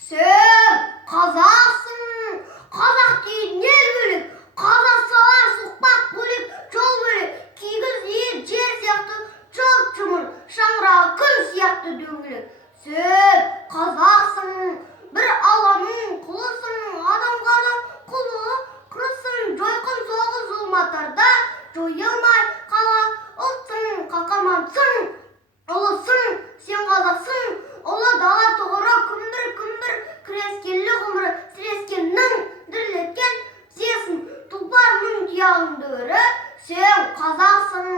Сен қазақсың, қазақ дейтін ел бөлек, қазақ салар соқпақ бөлек, жол бөлек, кигіз ел жер сияқты, жып-жұмыр, шаңырағы күн сияқты дөңгелек. Сен қазақсың, бір алланың құлысың, адамға адам құл болып құрысың, жойқын соғыс зұлматтарда жойылмай қалған ұлтсың, қаһармансың, ұлысың, сен қазақсың, ұлы дала тұғыры күмбір-күмбір, күрескерлі ғұмыры сірескеннің дірілдеткен сезім, тұлпарының тұяғында өрі. Сен қазақсың,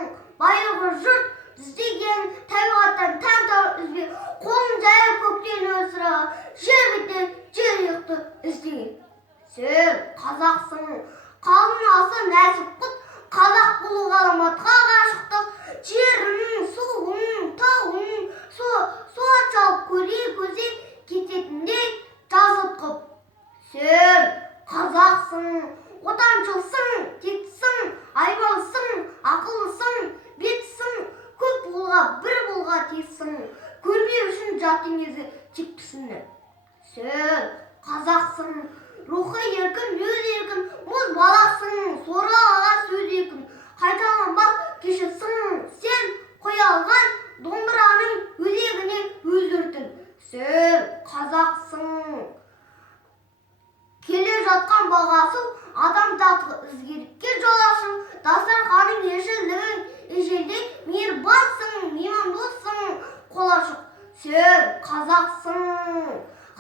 байлығы жұрт іздеген, табиғаттан тән үзбе, қолын жайып көктен өсірі, жер бетінен жер ұйықты іздеген. Сен қазақсың, қалың асы нәсіп құт, қазақ болу ғаламатқа ғашықтық, жерің, суың, тауың, суат шалып көре көзе кететіндей жазып қып. Сен қазақсың, отаншылсың, тектісің, айбарлысың, ақыллысың, бетісің, көп болға бір болға тиіссің, көрмеу үшін жат теңізі тектісіңді. Сен қазақсың, рухы еркін, өз еркін, мұз баласың, соры аға сөз еркін, қайталанбақ кешісің, сен қоя алған домбыраның өзегіне өз өртін. Сен қазақсың, келе жатқан бағасы адамзатқа ізгілікке жол ашу, дастарханың ешілдігің ежелдей мейірбансың, меймандоссың, қол ашық. Сен қазақсың,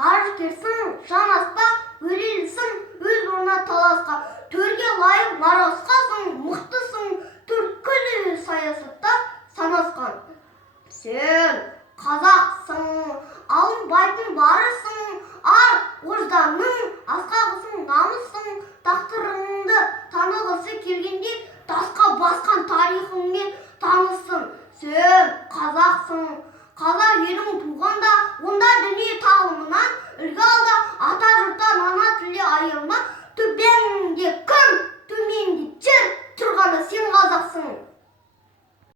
ғарышкерсің, жанаспақ, өрелісің, өз орнына таласқа, төрге лайық марғасқасың, мықтысың, төрткүл саясатта санасқан. Сен қазақсың, алынбайтын барысың, ар-ожданның асқағысың, намыссың, тағдырыңды танығысы келгенде тасқа басқан тарихыңмен танысың. Сен қазақсың, қазақ елің туғанда, онда дүние тағылымынан үлгі